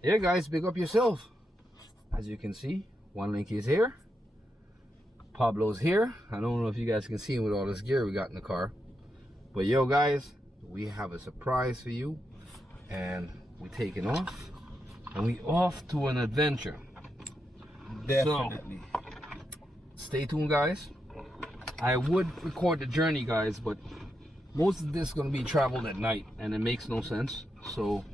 Yeah guys, big up yourself. As you can see, one link is here, Pablo's here. I don't know if you guys can see him with all this gear we got in the car, but yo guys, we have a surprise for you, and we taking off, and we off to an adventure. Definitely. So stay tuned guys. I would record the journey guys, but most of this is going to be traveled at night and it makes no sense, so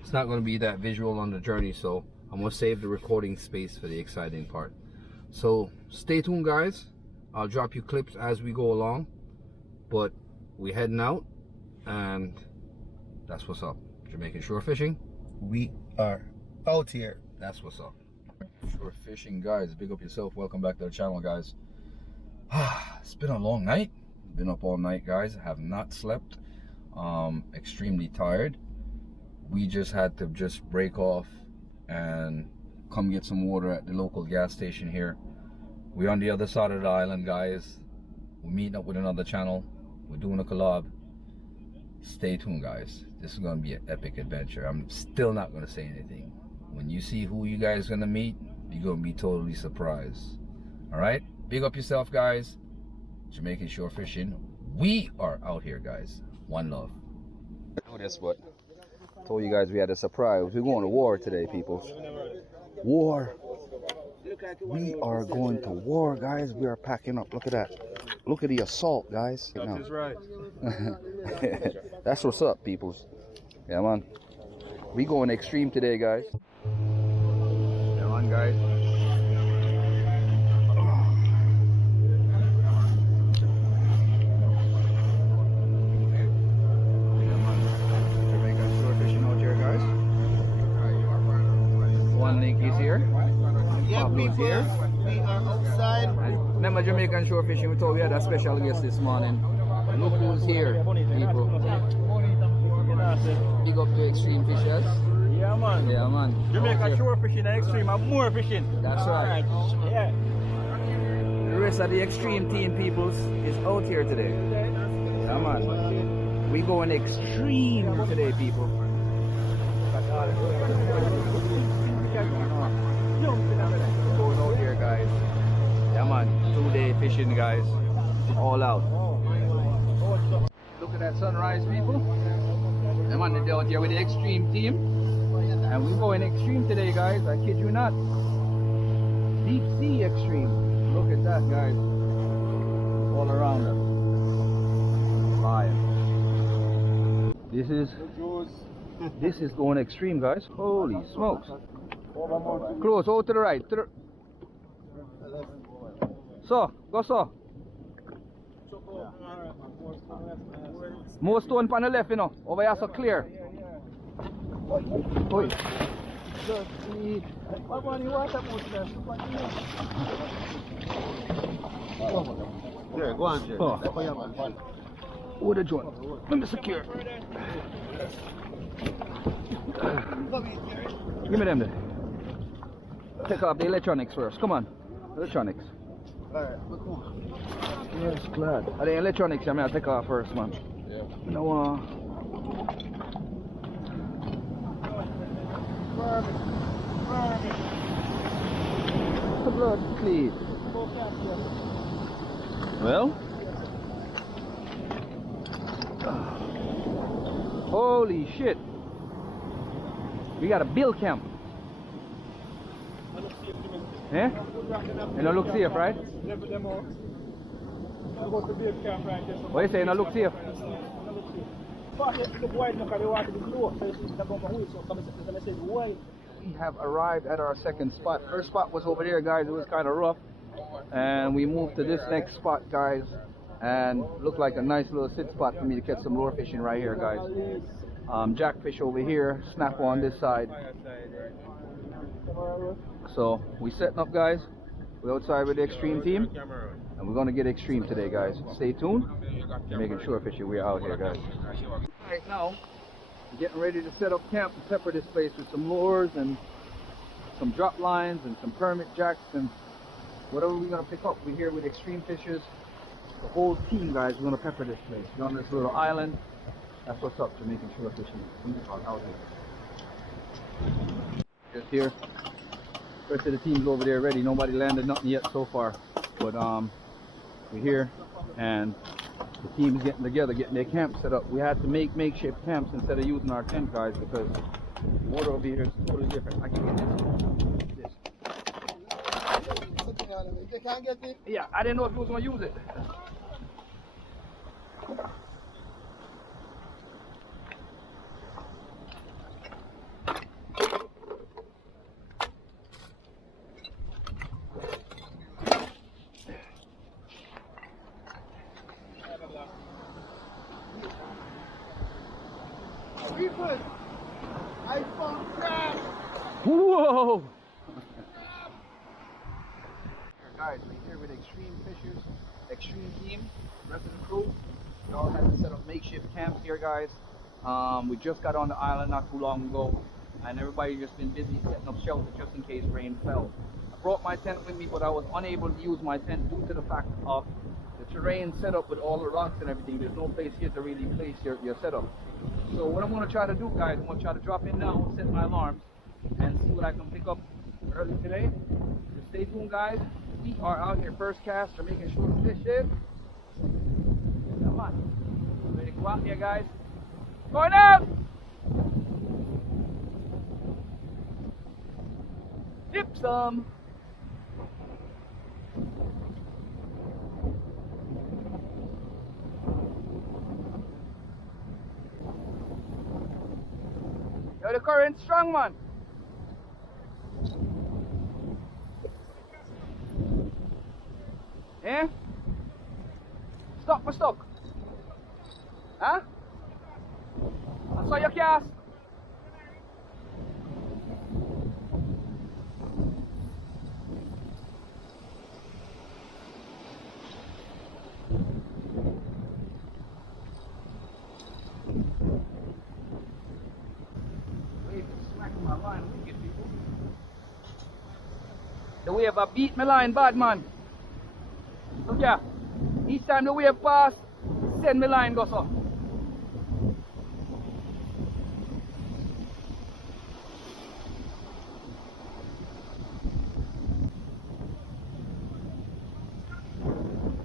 it's not going to be that visual on the journey. So I'm going to save the recording space for the exciting part. So stay tuned guys. I'll drop you clips as we go along, but we heading out, and that's what's up. Jamaican shore fishing, We are out here. that's what's up. Shore fishing guys, big up yourself. Welcome back to the channel guys. It's been a long night. Been up all night guys. I have not slept. Extremely tired. We just had to break off and come get some water at the local gas station here. We're on the other side of the island guys. We're meeting up with another channel. We're doing a collab. Stay tuned guys. This is going to be an epic adventure. I'm still not going to say anything. When you see who you guys are going to meet, you're going to be totally surprised. Alright? Big up yourself guys. Jamaican shore fishing. We are out here guys. One love. Know this, but told you guys we had a surprise. We're going to war today, people. War. We are going to war, guys. We are packing up. Look at that. Look at the assault, guys. That is right. That's what's up, peoples. Yeah, man. We going extreme today, guys. Yeah, man, guys. Yeah, people, we are outside. Remember Jamaican shore fishing, we told we had a special guest this morning. Look who's here, people. Big up to Xtreme Fishers. Yeah, man. Yeah, man. Jamaica shore fishing and Xtreme have more fishing. That's right. Yeah. The rest of the Xtreme team, peoples, is out here today. Yeah, man. We going extreme today, people. Going out here, guys. Yeah, man. 2-day fishing, guys. All out. Look at that sunrise, people. Yeah, man. They're out here with the Xtreme team, and we're going extreme today, guys. I kid you not. Deep sea extreme. Look at that, guys. All around us. Fire. This is going extreme, guys. Holy smokes. Close, over to the right. So, go so. More stone on the left, you know. Over here so clear. Oi. There, go on, Jerry. Oh, the joint. Let me secure. Give me them there. Take off the electronics first. Come on. Electronics. Alright, come on. Yes, glad. Are the electronics I'm gonna take off first, man. Yeah. No, the blood, please. Well. Holy shit. We got a bill camp. Eh? You don't look safe, right? What you saying? You look safe? We have arrived at our second spot. First spot was over there, guys. It was kind of rough, and we moved to this next spot, guys, and looked like a nice little sit spot for me to catch some lure fishing right here, guys. Jackfish over here, snapper on this side. So we setting up, guys. We're outside with the Xtreme team, and we're gonna get extreme today, guys. Stay tuned. Making sure fishing. We're out here, guys. Right now, we're getting ready to set up camp and pepper this place with some lures and some drop lines and some permit jacks and whatever we're gonna pick up. We're here with Xtreme Fishers, the whole team, guys. We're gonna pepper this place. We're on this little island. That's what's up, Jamaican shore fishing. We are out here. Just here. The rest of the team's over there ready. Nobody landed nothing yet so far. But we're here and the team's getting together, getting their camp set up. We had to make makeshift camps instead of using our tent, guys, because the water over here is totally different. I can get this. They can't get it. Yeah, I didn't know if you was gonna use it. People, I found crab. Whoa! Guys, we're here with Xtreme Fishers, Xtreme team, rest of the crew. We all had to set up makeshift camps here, guys. We just got on the island not too long ago, and everybody just been busy setting up shelter just in case rain fell. I brought my tent with me, but I was unable to use my tent due to the fact of the terrain set up with all the rocks and everything. There's no place here to really place your setup. So what I'm going to try to do, guys, I'm going to try to drop in now, set my alarms, and see what I can pick up early today. Just stay tuned, guys. We are out here first cast, or making sure the fish in. Come on. Ready to go out here, guys. Going out! Dip some. Yo, the current's strong, man. Yeah? Stuck for stuck. Huh? I saw your cast. My line, wicked people. The wave I beat my line bad, man. Look here. Each time the wave pass, send my line goes up.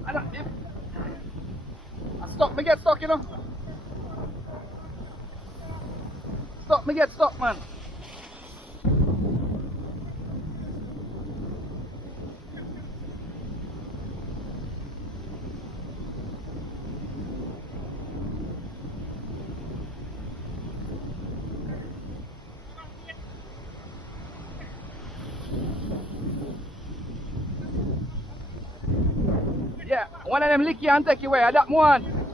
I don't dip. I stuck, me get stuck, you know. Stuck, me get stuck, man. Yeah, one of them lick you and take you away. I got one.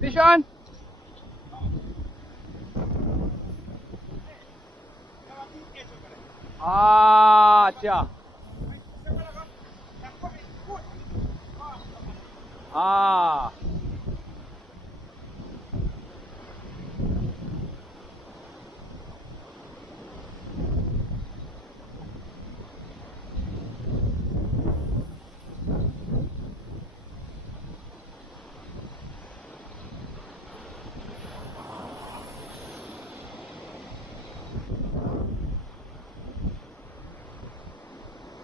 Fish on? Ah, cha. Ah.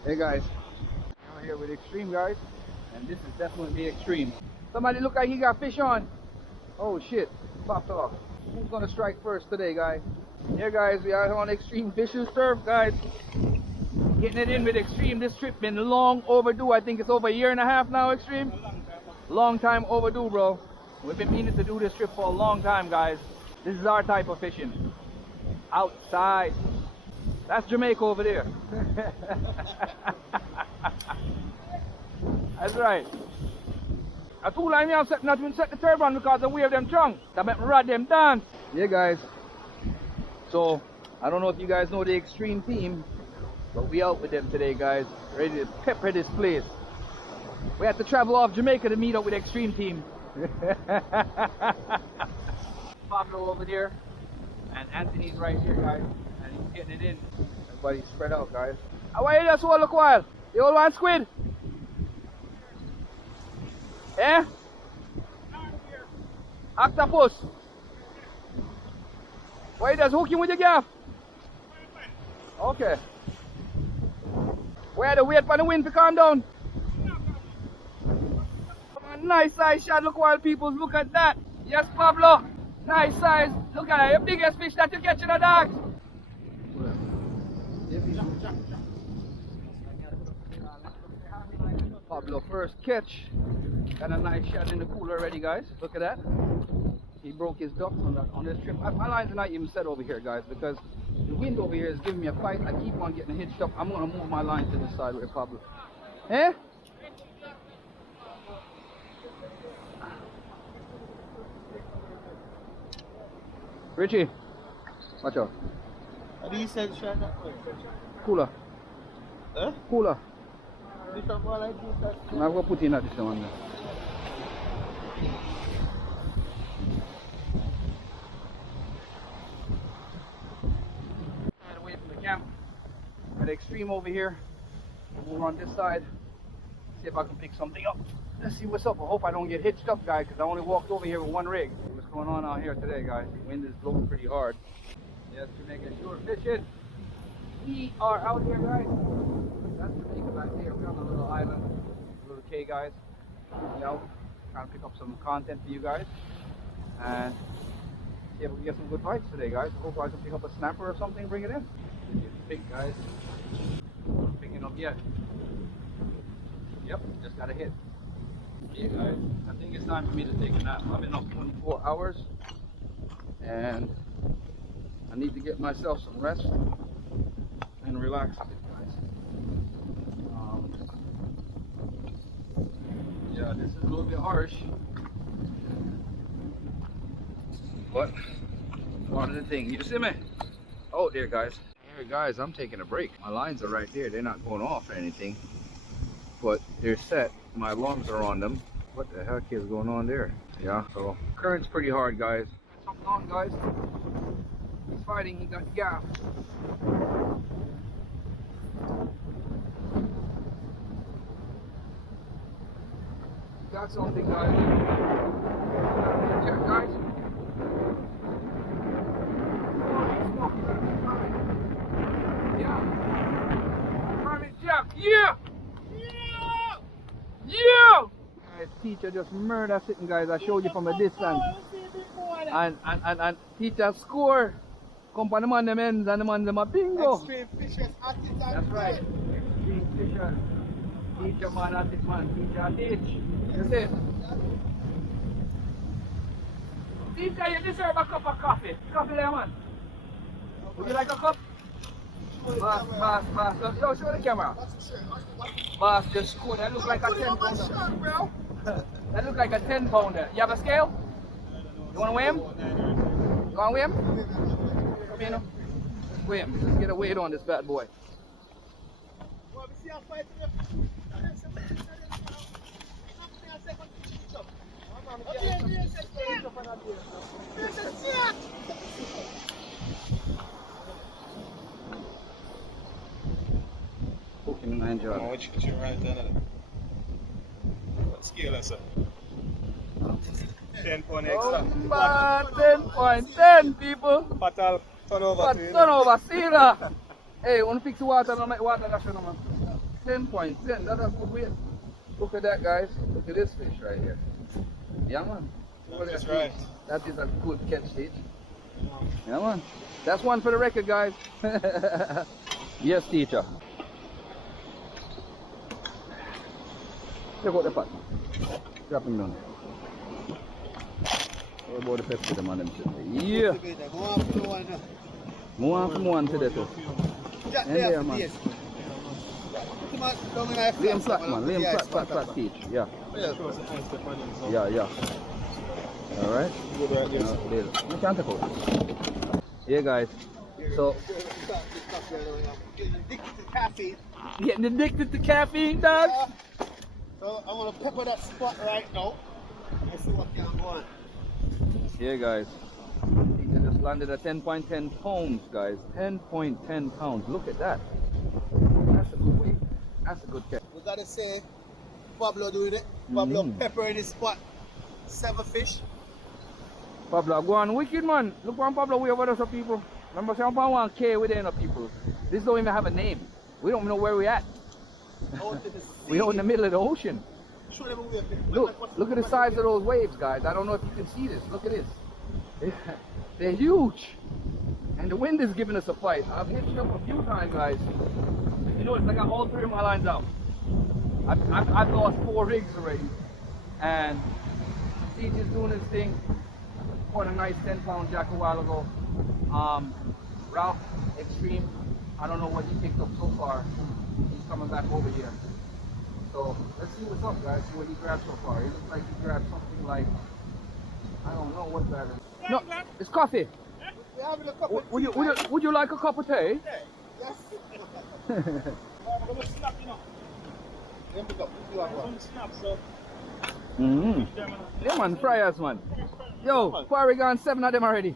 Hey guys, I'm here with Xtreme, guys, and this is definitely Xtreme. Somebody look like he got fish on. Oh shit, popped off. Who's gonna strike first today, guys? Here guys, we are on Xtreme Fishing Surf, guys. Getting it in with Xtreme. This trip been long overdue. I think it's over a year and a half now, Xtreme. Long time overdue, bro. We've been meaning to do this trip for a long time, guys. This is our type of fishing. Outside. That's Jamaica over there. That's right. A two line me have set not even set the turban because I wave them tongue. That make me rod them dance. Yeah guys. So I don't know if you guys know the Xtreme team, but we out with them today guys. Ready to pepper this place. We have to travel off Jamaica to meet up with Xtreme team. Pablo over there and Anthony's right here guys. And he's getting it in. Everybody spread out guys. How are you just all look while? You all want squid? Eh? Octopus. Why you just hooking with your gaff? Okay. Where the wait for the wind to calm down? Nice size shot, look while people look at that. Yes Pablo. Nice size. Look at that, the biggest fish that you catch in a dog. Pablo first catch. Got a nice shot in the cooler already guys. Look at that. He broke his ducks on this trip. My lines are not even set over here guys because the wind over here is giving me a fight. I keep on getting hitched up. I'm gonna move my line to this side with Pablo. Eh? Richie, watch out. How do you say shot that way? Cooler. Huh? Cooler. Different one like this. I'm going to put in at this one there. Right away from the camp. Got Xtreme over here. Over on this side. See if I can pick something up. Let's see what's up. I hope I don't get hitched up, guys, because I only walked over here with one rig. What's going on out here today, guys? The wind is blowing pretty hard. Yes, Jamaica shore fishing. We are out here, guys. That's Jamaica back there. We're on a little island, little K, guys. You know, trying to pick up some content for you guys, and see if we can get some good bites today, guys. Hope I can pick up a snapper or something, bring it in. It's big, guys. Not picking up yet. Yep, just got a hit. Yeah, guys, I think it's time for me to take a nap. I've been up 24 hours, and I need to get myself some rest and relax a bit, guys. Yeah, this is a little bit harsh, but part of the thing. You see me? Oh, there, guys. Here, guys, I'm taking a break. My lines are right there. They're not going off or anything, but they're set. My alarms are on them. What the heck is going on there? Yeah, so current's pretty hard, guys. Something on, guys. He's fighting. He got gaff. Got something, guys. Yeah, guys. Yeah. Private Jack. Yeah. Yeah. Guys, teacher just murder sitting, guys. I showed you from a distance. And teacher score. Come on the man them ends and the man them a bingo. Xtreme fishers at it. That's right. Xtreme fisher. Teacher man at it, man. Teacher teach. You see? Teacher, you deserve a cup of coffee. Coffee there, man. Would you like a cup? Boss. Show the camera. Boss just scored. That looks like a 10 pounder. That looks like a 10 pounder. You have a scale? You want to weigh him? You want to weigh him? Come here now. Weigh him. Let's get a weight on this bad boy. Hooking and job. What you right there? What scale is it? 10 pound extra. 10.10 people. Fatal turnover. Turnover, Sierra. Hey, want to fix the water and make water dash on man. 10.10, that's a good weight. Look at that, guys. Look at this fish right here. Yeah, man. That's right. That is a good catch, Steve. Yeah, man. That's one for the record, guys. Yes, teacher. Look at the pot. Drop him down. What about the pepper, the man? Yeah. More from one today, too. Jack And there there, for man. this. Come on, down in our Lay him flat, flat, man. Lay him Yeah, flat, teach. Yeah, Yeah. yeah. Alright. Good right there. You can't take out. Yeah, guys. So, Getting addicted to caffeine. getting addicted to caffeine, dog? So I want to pepper that spot right now. And see what can go on. Yeah, guys. He just landed at 10.10 pounds, guys. 10.10 pounds. Look at that. That's a good weight. That's a good catch. We gotta say, Pablo doing it. Pablo peppering his spot. 7 fish. Pablo, go on wicked, man. Look on Pablo, we over there, some people. Remember, some 1K with there, people. This don't even have a name. We don't know where we at. Out to the sea. We are in the middle of the ocean. Show them where Look at the size of those waves, guys. I don't know if you can see this. Look at this. They're huge. And the wind is giving us a fight. I've hitched up a few times, guys. You notice I got all 3 of my lines out. I've lost 4 rigs already. And Siege is doing his thing. Caught a nice 10-pound jack a while ago. Ralph, Xtreme, I don't know what he picked up so far. He's coming back over here. So let's see what's up, guys. See what he grabbed so far. It looks like he grabbed something like, I don't know what that is. No, it's coffee. We're having a cup of Would you like a cup of tea? Yes. I'm going to snap, you know. Then pick up. You have one. Snap, so. Yeah, man, fryers, man. Yo, Quarry gone 7 of them already.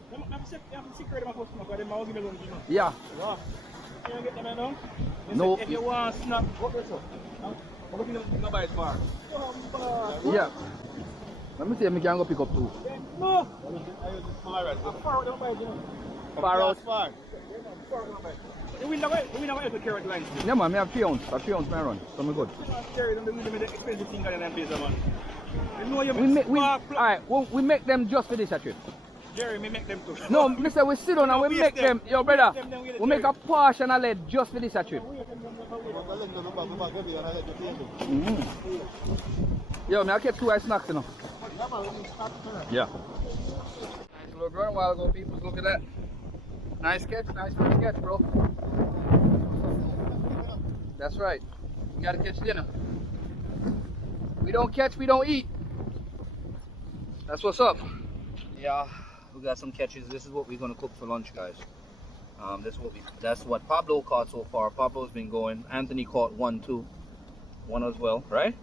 Yeah. No. If you want to snap, what is it? What do you buy it for? Yeah. Let me see if I can go pick up 2. No! Far out. You win away to carrot lines. Yeah, man, I have 3 ounce. 3 ounce may run. So I'm good. Carry them, the expensive thing on them place, man. You know you alright, well, we make them just for this trip. Jerry, me make them too. No, mister, we sit down and we make them. Yo, brother, we make a portion and a lead just for this trip. Yo, me I get 2 ice snacks, you know. Yeah. Nice little run a while ago, people. Look at that. Nice catch, nice first catch, bro. That's right. You gotta catch dinner. We don't catch, we don't eat. That's what's up. Yeah, we got some catches. This is what we're gonna cook for lunch, guys. That's what Pablo caught so far. Pablo's been going. Anthony caught 1, 2. 1 as well, right?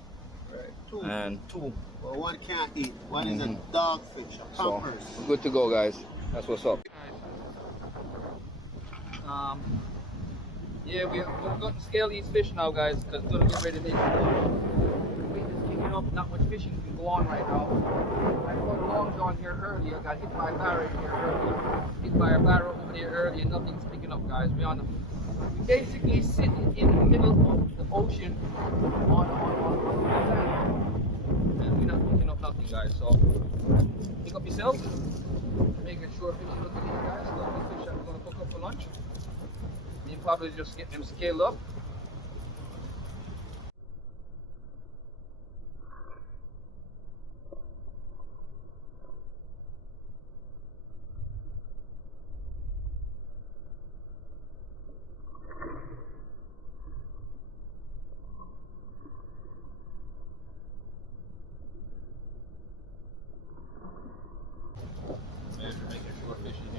Right. 2. And 2. Well, 1 can't eat. 1 is a dogfish, a So pampers. we're good to go, guys. That's what's up. Yeah, we're going to scale these fish now, guys, because we're going to get ready to make the wind is kicking up. Not much fishing can go on right now. I caught a long john here earlier. Got hit by a barrel here earlier. Hit by a barrel over there earlier. Nothing's picking up, guys. We're basically sitting in the middle of the ocean on and we're not picking up nothing, guys. So pick up yourself. Making sure fish look at these guys. Look at the fish that we're going to cook up for lunch. Me and probably just get them scaled up.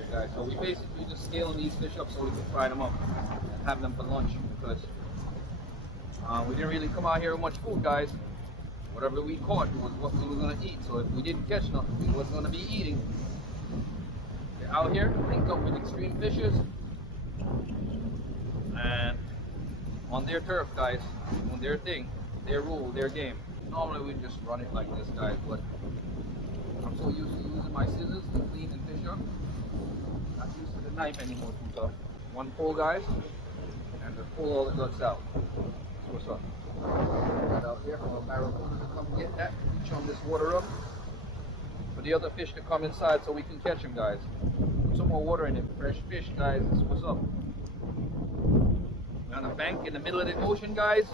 Guys, so we basically just scaling these fish up so we can fry them up and have them for lunch because we didn't really come out here with much food, guys. Whatever we caught was what we were going to eat, so if we didn't catch nothing, we wasn't going to be eating. We're out here, linked up with Xtreme Fishes and on their turf, guys, on their thing, their rule, their game. Normally we just run it like this, guys, but I'm so used to using my scissors to clean and fish up. Not used to the knife anymore, too tough. 1 pull, guys, and just pull all the guts out. So what's up? Got out here from a barracuda to come get that. Chum this water up for the other fish to come inside so we can catch them, guys. Put some more water in it. Fresh fish, guys. That's what's up. We're on a bank in the middle of the ocean, guys,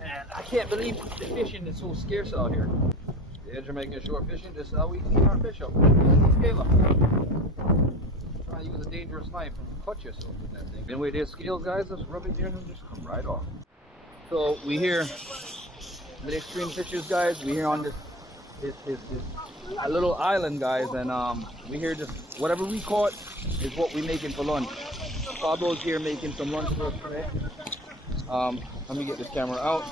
and I can't believe the fishing is so scarce out here. Yeah, Jamaican shore fishing. This is how we clean our fish up. Scale up. to use a dangerous knife and cut yourself with that thing. Then with their scales, guys, just rub it there and just come right off. So we here with Xtreme Fishes, guys. We here on this a little island, guys, and we here just whatever we caught is what we making for lunch. Pablo's here making some lunch for us today. Let me get this camera out.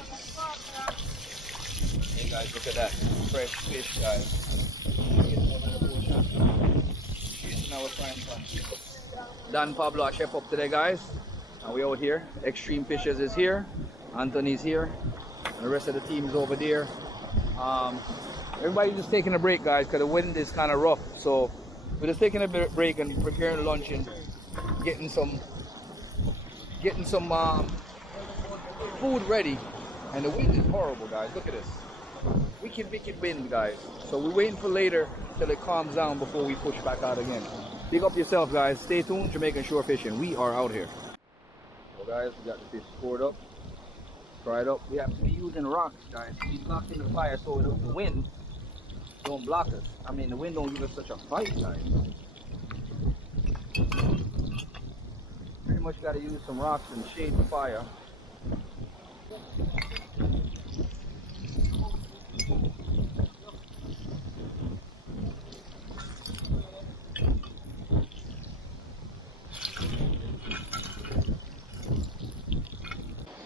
Hey guys, look at that fresh fish, guys. Dan Pablo, our chef up today, guys. And we out here. Xtreme Fishes is here. Anthony's here. And the rest of the team is over there. Everybody's just taking a break, guys, because the wind is kind of rough. So we're just taking a break and preparing lunch and getting some food ready. And the wind is horrible, guys. Look at this. Wicked wind, guys. So we're waiting for later till it calms down before we push back out again. Big up yourself, guys. Stay tuned. Jamaican Shore Fishing. We are out here. So guys, we got the fish scored up, fried up. We have to be using rocks, guys. Be locked in the fire so the wind don't block us. I mean, the wind don't give us such a fight, guys. Pretty much got to use some rocks and shade the fire.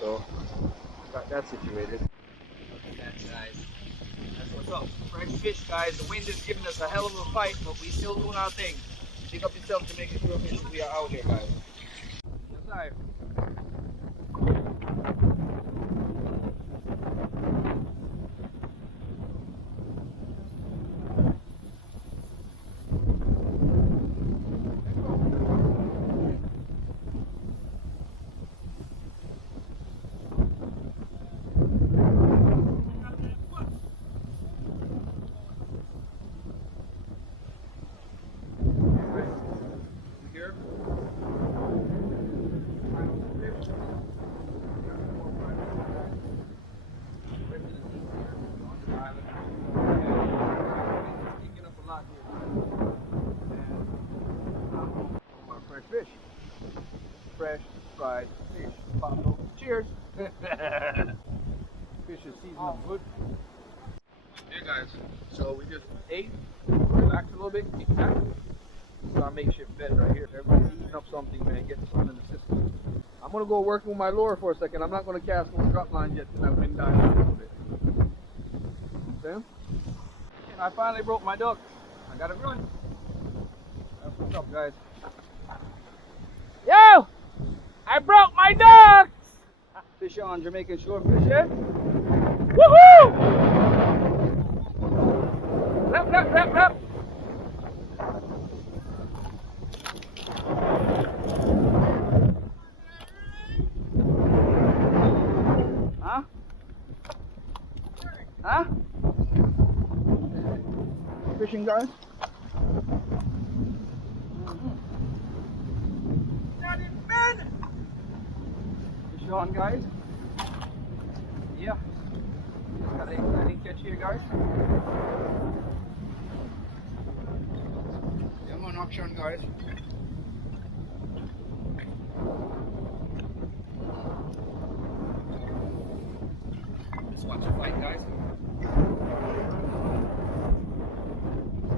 So, got that situated. Look at that, guys. That's what's up. Fresh fish, guys. The wind is giving us a hell of a fight, but we still doing our thing. Pick up yourself to make sure we are out here, guys. Yes, sir. Fish. Fresh fried fish. Pablo. Cheers. Fish is seasoned up good. Yeah, guys. So we just ate, relaxed a little bit, kicked back. This is our makeshift bed right here. Everybody's eating up something, man, getting something in the system. I'm gonna go working with my lure for a second. I'm not gonna cast no drop lines yet till that wind dies a little bit. See? And I finally broke my duck. I gotta run. That's what's up, guys. Yo! I broke my ducks! Fish on Jamaican Shore Fishing. Woohoo! Rap, rap, rap, rap! Huh? Huh? Fishing, guys? Fish on, guys. Yeah. Got any catch here, guys? Yeah, I'm on auction, guys. Just watch the fight, guys.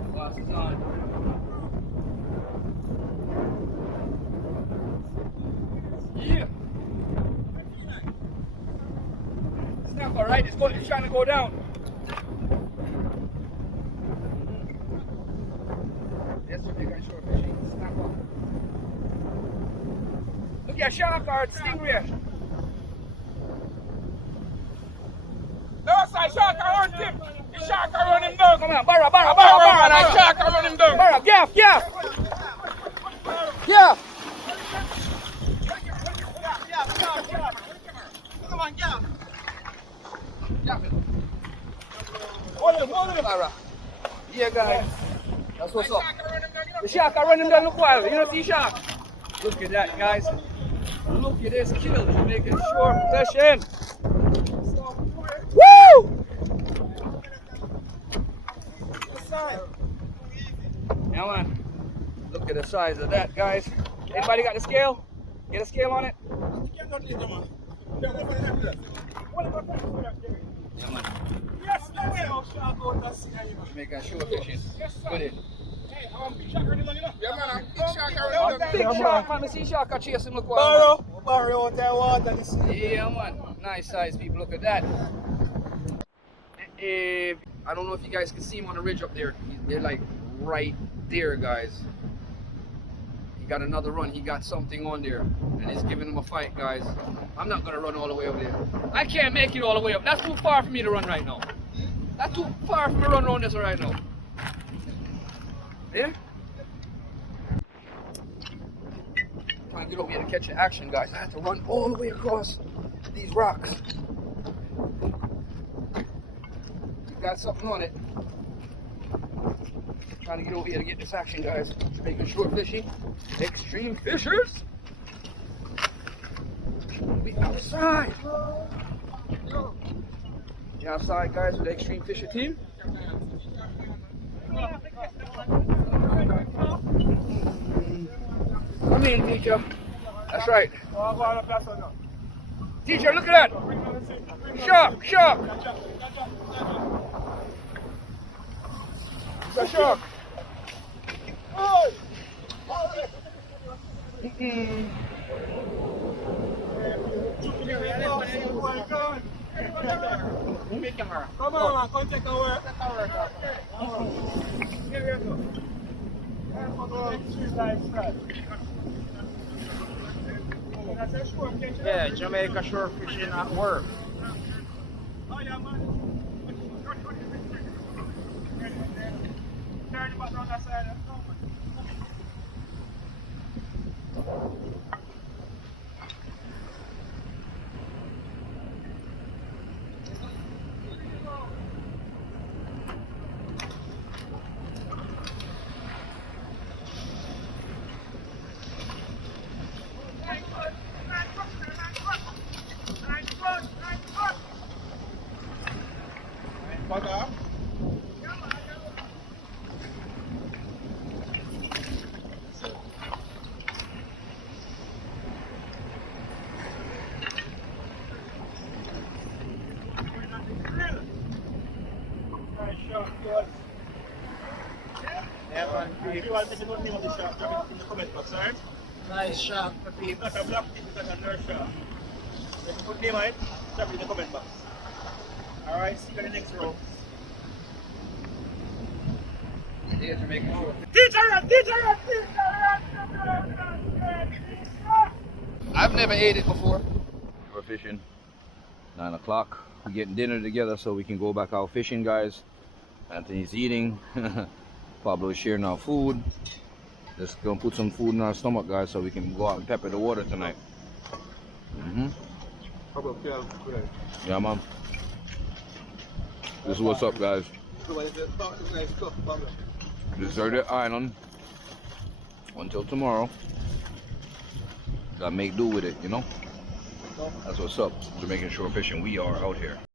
The glass is on. Yeah. It's not alright, it's trying to go down. That's what they got short fishing. Snap up. Look at shark or stingray. No, sir, shark I run him. The shark I run him down. Come on, barra. The shark I run him down. Barra, gaff. Yeah. Come on, gaff. Hold him. Barra. Yeah, guys. That's what's up. The shark I run him down. Look wild. You don't see shark. Look at that, guys. Look at this kill. Jamaican Shore Fishing. Woo! Yeah, man. Look at the size of that, guys. Anybody got the scale? Get a scale on it? Jamaican shore fishing. Good in. Big shark, man. I see shark. I chase him. Look what. Yeah, man. Nice size, people. Look at that. I don't know if you guys can see him on the ridge up there. They're like right there, guys. He got another run. He got something on there, and he's giving him a fight, guys. I'm not gonna run all the way over there. I can't make it all the way up. That's too far for me to run right now. That's too far for me to run around this right now. Yeah? Trying to get over here to catch the action, guys. I have to run all the way across these rocks. Got something on it. Trying to get over here to get this action, guys. Making short fishing. Extreme fishers. We outside. You outside, guys, with the Extreme Fisher team. Come in, teacher. That's right. Teacher, look at that. Shark, shark. It's a shark. Come on, come take a work. Yeah, Jamaica shore fishing at work. If you want to take the name of the shark, drop it in the comment box, alright? Nice shark for It's people. not a black tip, it's like a nurse shark. If you put name on it, drop it in the comment box. Alright, see you in the next row. Yeah, Jamaican shore. I've never ate it before. We're fishing. 9 o'clock. We're getting dinner together so we can go back out fishing, guys. Anthony's eating. Pablo's sharing our food. Just gonna put some food in our stomach, guys, so we can go out and pepper the water tonight. Yeah, man. This is what's up, guys. Deserted island. Until tomorrow. Gotta make do with it, you know? That's what's up. Jamaican shore fishing. We are out here.